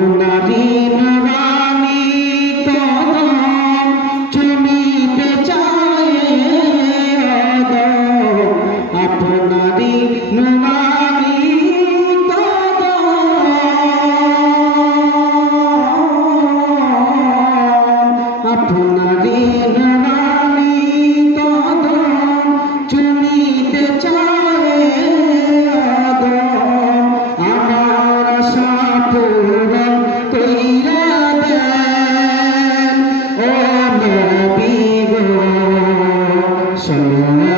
আপনারি নুরানি কদম চুমিতে চায় আপনারি নুরানি কদম আপনারি নুরানি কদম চুমিতে চায় আমার আশা পূরণ কইরা দেন ও নবী গো শয়নে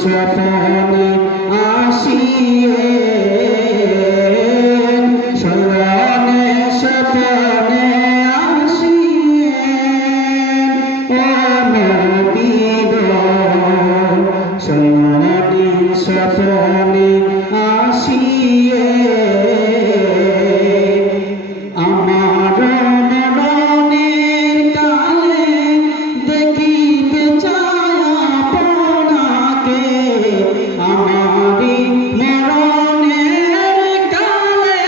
স্বপনে আসিয়ে শয়নে স্বপনে আসিয়ে ও নবী গো শয়নে স্বপনে আসিয়ে আমার মরণের কালে দেখিতে চায় আপনাকে আমারি মরণের কালে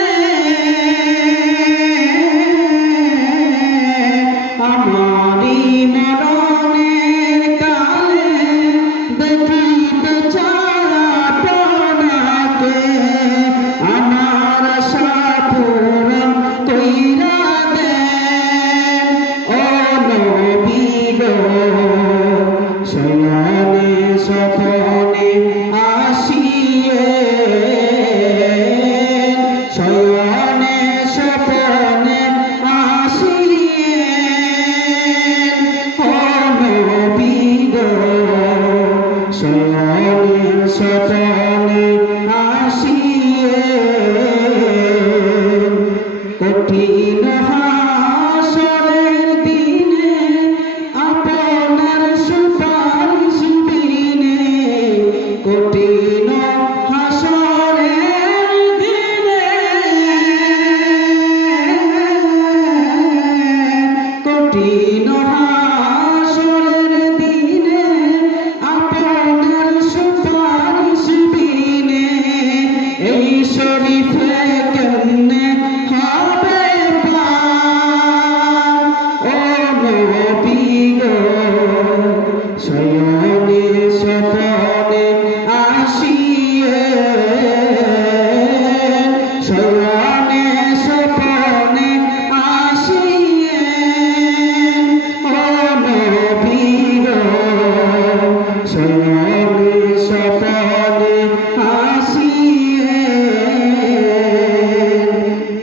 আমারি মরণের কালে দেখিতে চায় আপনাকে আমার আশা পূরণ কইরা দেন ও নবী গো শয়নে স্বপনে আসিয়ে শয়নে স্বপনে আসিয়ে ও নবী গো শয়নে স্বপনে আসিয়ে কঠিন হাসরের দিনে আপনার সুপারিশ বিনে কঠিন হাসরের দিনে কঠিন হাসরের দিনে আপনার সুপারিশ বিনে এই শরীফে কেমনে হবে পার ও নবী গো শয়নে স্বপনে আসিয়ে শয়নে স্বপনে আসিয়ে ও নবী গো শয়নে স্বপনে আসিয়ে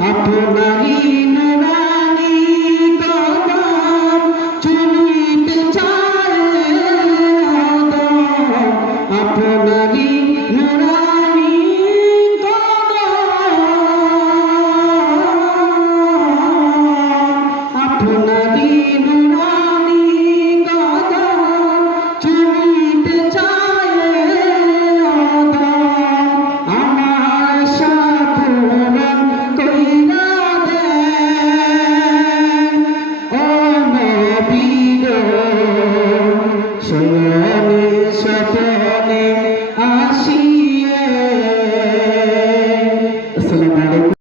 আপনারি নুরানি কদম চুমিতে চায় আপনারি নুরানি কদম আপনারি নুরানি কদম চুমিতে চায় আমার আশা পূরণ কইরা দেন ও নবী গো শয়নে